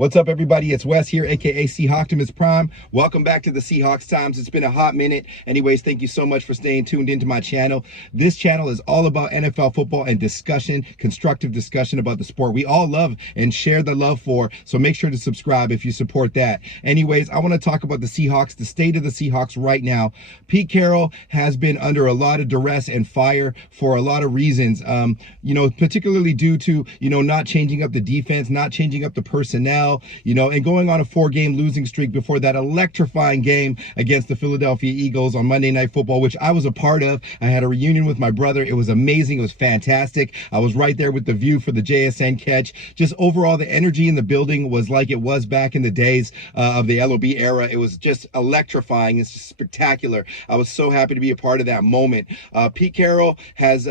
What's up, everybody? It's Wes here, aka Seahawks Prime. Welcome back to the Seahawks Times. It's been a hot minute. Anyways, thank you so much for staying tuned into my channel. This channel is all about NFL football and discussion, constructive discussion about the sport we all love and share the love for. So make sure to subscribe if you support that. Anyways, I want to talk about the Seahawks, the state of the Seahawks right now. Pete Carroll has been under a lot of duress and fire for a lot of reasons. Particularly due to, not changing up the defense, not changing up the personnel, and going on a 4-game losing streak before that electrifying game against the Philadelphia Eagles on Monday Night Football, which I was a part of. I had a reunion with my brother. It was amazing. It was fantastic. I was right there with the view for the JSN catch. Just overall, the energy in the building was like it was back in the days of the LOB era. It was just electrifying. It's just spectacular. I was so happy to be a part of that moment. Pete Carroll has,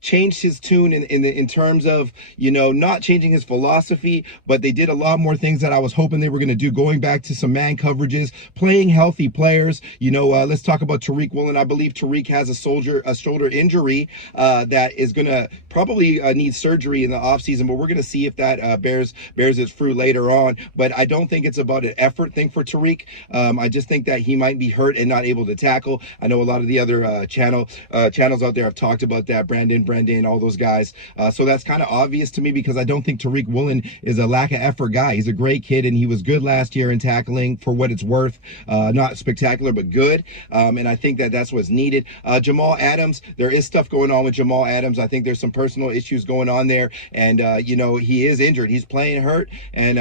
changed his tune in terms of, not changing his philosophy, but they did a lot more things that I was hoping they were going to do, going back to some man coverages, playing healthy players. Let's talk about Tariq Wen. I believe Tariq has a shoulder injury that is going to probably need surgery in the offseason, but we're going to see if that bears its fruit later on. But I don't think it's about an effort thing for Tariq. I just think that he might be hurt and not able to tackle. I know a lot of the other channels out there have talked about that, Brendan, all those guys. So that's kind of obvious to me because I don't think Tariq Woolen is a lack of effort guy. He's a great kid and he was good last year in tackling for what it's worth. Not spectacular, but good. And I think that that's what's needed. Jamal Adams, there is stuff going on with Jamal Adams. I think there's some personal issues going on there. And, he is injured. He's playing hurt. And,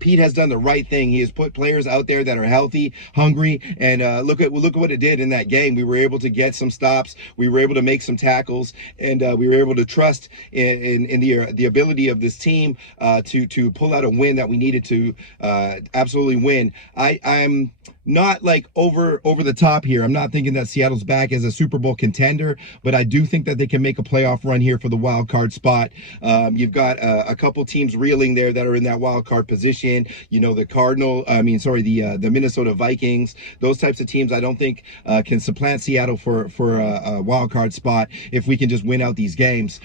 Pete has done the right thing. He has put players out there that are healthy, hungry, and look at what it did in that game. We were able to get some stops. We were able to make some tackles, and we were able to trust in the ability of this team to pull out a win that we needed to absolutely win. I'm not like over the top here. I'm not thinking that Seattle's back as a Super Bowl contender, but I do think that they can make a playoff run here for the wild card spot. You've got a couple teams reeling there that are in that wild card position. The Minnesota Vikings, those types of teams I don't think can supplant Seattle for a wild card spot if we can just win out these games.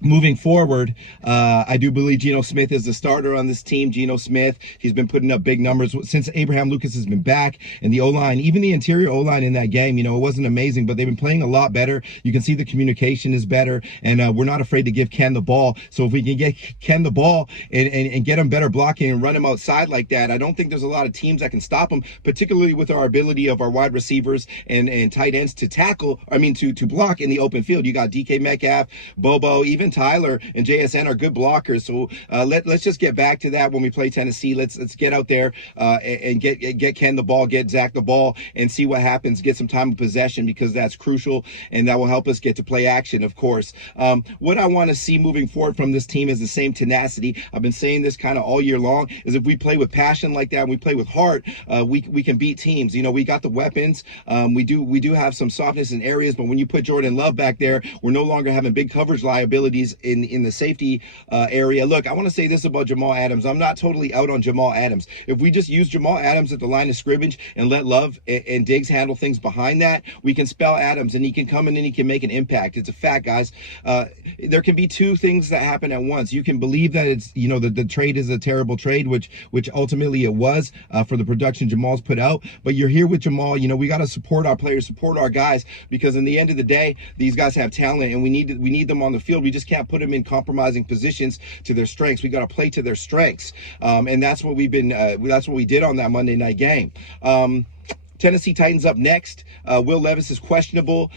Moving forward, I do believe Geno Smith is the starter on this team. Geno Smith, he's been putting up big numbers since Abraham Lucas has been back. And the O-line, even the interior O-line in that game, it wasn't amazing, but they've been playing a lot better. You can see the communication is better, and we're not afraid to give Ken the ball. So if we can get Ken the ball and get him better blocking and run him outside like that, I don't think there's a lot of teams that can stop him, particularly with our ability of our wide receivers and tight ends to to block in the open field. You got DK Metcalf, Bobo, even Tyler and JSN are good blockers. So let's just get back to that when we play Tennessee. Let's get out there and get Ken the ball, get Zach the ball, and see what happens. Get some time of possession because that's crucial, and that will help us get to play action, of course. What I want to see moving forward from this team is the same tenacity. I've been saying this kind of all year long, is if we play with passion like that and we play with heart, we can beat teams. We got the weapons. We do have some softness in areas, but when you put Jordan Love back there, we're no longer having big coverage liabilities in the safety area. Look, I want to say this about Jamal Adams. I'm not totally out on Jamal Adams. If we just use Jamal Adams at the line of scrimmage and let Love and Diggs handle things behind that, we can spell Adams and he can come in and he can make an impact. It's a fact, guys. There can be two things that happen at once. You can believe that it's, the trade is a terrible trade, which ultimately it was for the production Jamal's put out. But you're here with Jamal. We got to support our players, support our guys, because in the end of the day, these guys have talent and we need them on the field. We just can't put them in compromising positions to their strengths. We got to play to their strengths, and that's what we did on that Monday night game. Tennessee Titans up next. Will Levis is questionable.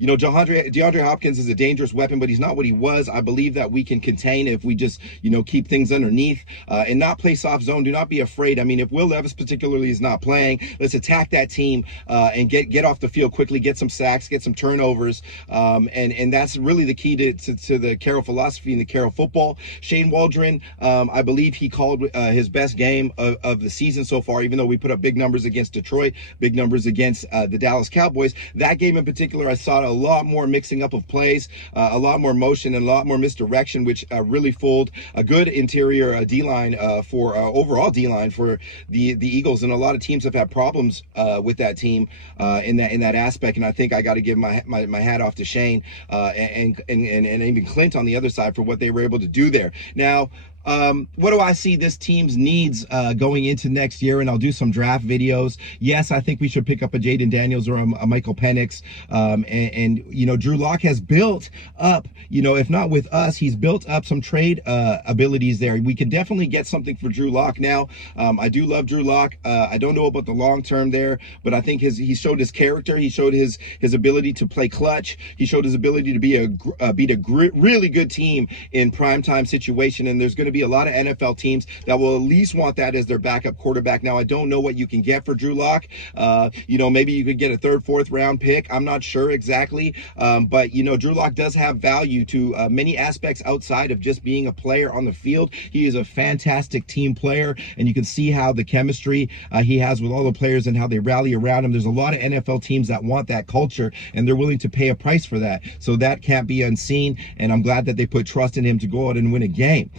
DeAndre Hopkins is a dangerous weapon, but he's not what he was. I believe that we can contain if we just, keep things underneath and not play soft zone. Do not be afraid. I mean, if Will Levis particularly is not playing, let's attack that team and get off the field quickly, get some sacks, get some turnovers. And that's really the key to the Carroll philosophy and the Carroll football. Shane Waldron, I believe he called his best game of the season so far, even though we put up big numbers against Detroit, big numbers against the Dallas Cowboys. That game in particular, I saw a lot more mixing up of plays, a lot more motion, and a lot more misdirection, which really fooled a good interior D-line for overall D-line for the Eagles. And a lot of teams have had problems with that team in that aspect. And I think I got to give my hat off to Shane and even Clint on the other side for what they were able to do there. Now, what do I see this team's needs going into next year? And I'll do some draft videos. Yes, I think we should pick up a Jaden Daniels or a Michael Penix. And you know, Drew Lock has built up, you know, if not with us, he's built up some trade abilities there. We can definitely get something for Drew Lock now. I do love Drew Lock. I don't know about the long term there, but I think he showed his character. He showed his ability to play clutch. He showed his ability to beat a really good team in primetime situation. And there's going to be a lot of NFL teams that will at least want that as their backup quarterback. Now, I don't know what you can get for Drew Lock. You know, maybe you could get a 3rd, 4th round pick. I'm not sure exactly. But, you know, Drew Lock does have value to many aspects outside of just being a player on the field. He is a fantastic team player, and you can see how the chemistry he has with all the players and how they rally around him. There's a lot of NFL teams that want that culture, and they're willing to pay a price for that. So that can't be unseen, and I'm glad that they put trust in him to go out and win a game.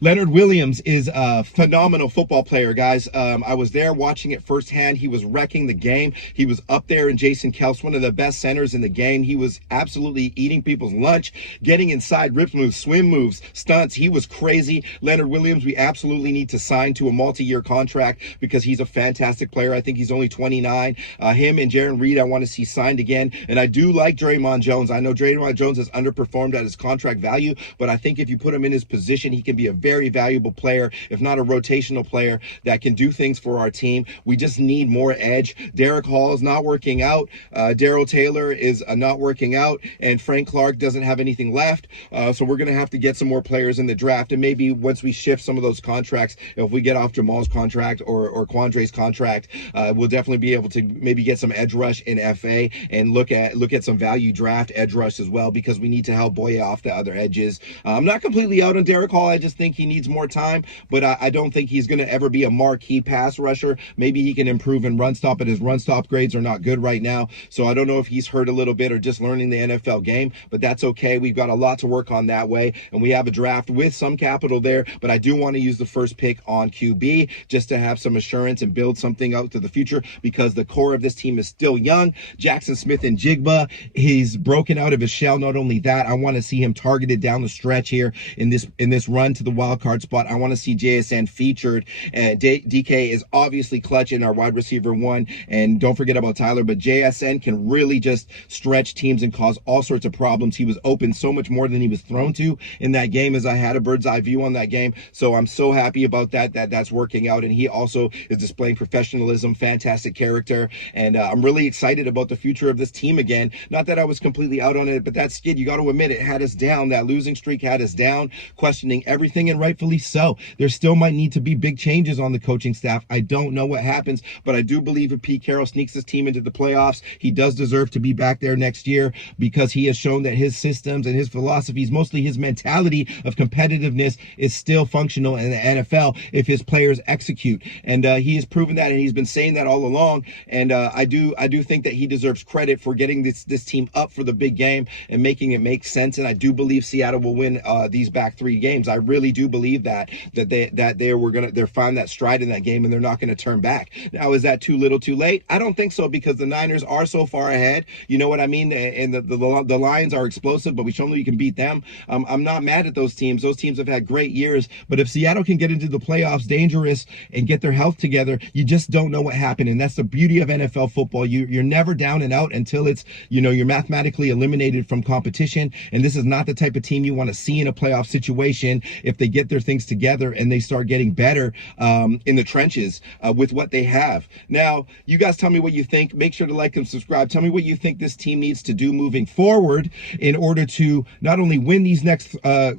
Leonard Williams is a phenomenal football player, guys. I was there watching it firsthand. He was wrecking the game. He was up there in Jason Kelce, one of the best centers in the game. He was absolutely eating people's lunch, getting inside, rip moves, swim moves, stunts. He was crazy. Leonard Williams, we absolutely need to sign to a multi-year contract because he's a fantastic player. I think he's only 29. Him and Jaron Reed, I want to see signed again. And I do like Draymond Jones. I know Draymond Jones has underperformed at his contract value, but I think if you put him in his position, he can be a very valuable player, if not a rotational player that can do things for our team. We just need more edge. Derek Hall is not working out. Darrell Taylor is not working out, and Frank Clark doesn't have anything left. So we're going to have to get some more players in the draft, and maybe once we shift some of those contracts, if we get off Jamal's contract or Quandre's contract, we'll definitely be able to maybe get some edge rush in FA and look at some value draft edge rush as well, because we need to help Boye off the other edges. I'm not completely out on Derek Hall. I just think he needs more time, but I don't think he's going to ever be a marquee pass rusher. Maybe he can improve in run stop, but his run stop grades are not good right now. So I don't know if he's hurt a little bit or just learning the NFL game, but that's okay. We've got a lot to work on that way, and we have a draft with some capital there, but I do want to use the first pick on QB just to have some assurance and build something out to the future, because the core of this team is still young. Jackson Smith and Jigba, he's broken out of his shell. Not only that, I want to see him targeted down the stretch here in this run to the wild card spot. I want to see JSN featured, and DK is obviously clutch in our wide receiver 1, and don't forget about Tyler, but JSN can really just stretch teams and cause all sorts of problems. He was open so much more than he was thrown to in that game, as I had a bird's eye view on that game. So I'm so happy about that's working out, and he also is displaying professionalism, fantastic character, and I'm really excited about the future of this team again. Not that I was completely out on it, but that skid, you got to admit, it had us down. That losing streak had us down, questioning everything, and rightfully so. There still might need to be big changes on the coaching staff. I don't know what happens, but I do believe if Pete Carroll sneaks his team into the playoffs, he does deserve to be back there next year, because he has shown that his systems and his philosophies, mostly his mentality of competitiveness, is still functional in the NFL if his players execute. And he has proven that, and he's been saying that all along. And I do think that he deserves credit for getting this team up for the big game and making it make sense. And I do believe Seattle will win these back 3 games. I really do believe that they're find that stride in that game, and they're not going to turn back. Now, is that too little too late? I don't think so, because the Niners are so far ahead. You know what I mean? And the Lions are explosive, but we show them you can beat them. I'm not mad at those teams. Those teams have had great years, but if Seattle can get into the playoffs dangerous and get their health together, you just don't know what happened. And that's the beauty of NFL football. You're never down and out until it's, you're mathematically eliminated from competition. And this is not the type of team you want to see in a playoff situation if they get their things together and they start getting better in the trenches with what they have. Now, you guys tell me what you think. Make sure to like and subscribe. Tell me what you think this team needs to do moving forward in order to not only win these next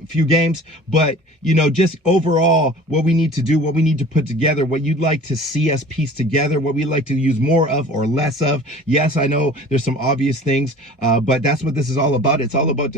few games, but just overall what we need to do, what we need to put together, what you'd like to see us piece together, what we'd like to use more of or less of. Yes, I know there's some obvious things, but that's what this is all about. It's all about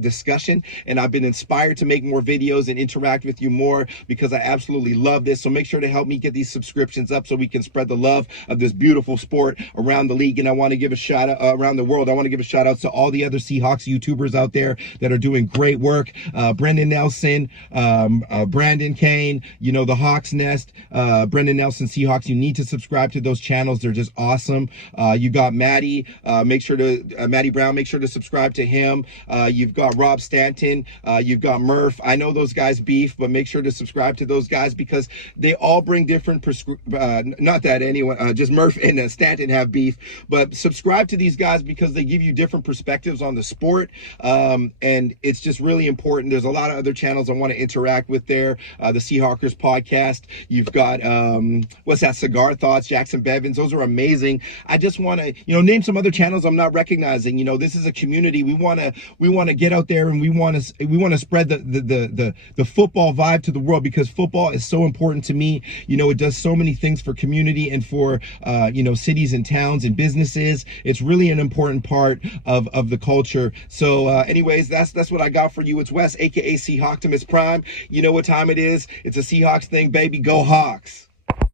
discussion, and I've been inspired to make more videos and interact with you more because I absolutely love this. So make sure to help me get these subscriptions up so we can spread the love of this beautiful sport around the league. And I want to give a shout out around the world. I want to give a shout out to all the other Seahawks YouTubers out there that are doing great work. Brendan Nelson, Brandon Kane, you know, the Hawks Nest, Brendan Nelson Seahawks. You need to subscribe to those channels. They're just awesome. You got Maddie, Maddie Brown, make sure to subscribe to him. You've got Rob Stanton, you've got Murph. I know those guys beef, but make sure to subscribe to those guys because they all bring different not that anyone, just Murph and Stanton have beef, but subscribe to these guys because they give you different perspectives on the sport. And it's just really important. There's a lot of other channels I want to interact with there. The Seahawkers podcast. You've got, what's that? Cigar Thoughts, Jackson Bevins. Those are amazing. I just want to, you know, name some other channels I'm not recognizing. You know, this is a community. We want to get out there and we want to spread the football vibe to the world because football is so important to me. You know, it does so many things for community and for, you know, cities and towns and businesses. It's really an important part of the culture. So anyways, that's what I got for you. It's Wes, aka Seahawks Prime. You know what time it is. It's a Seahawks thing, baby. Go Hawks.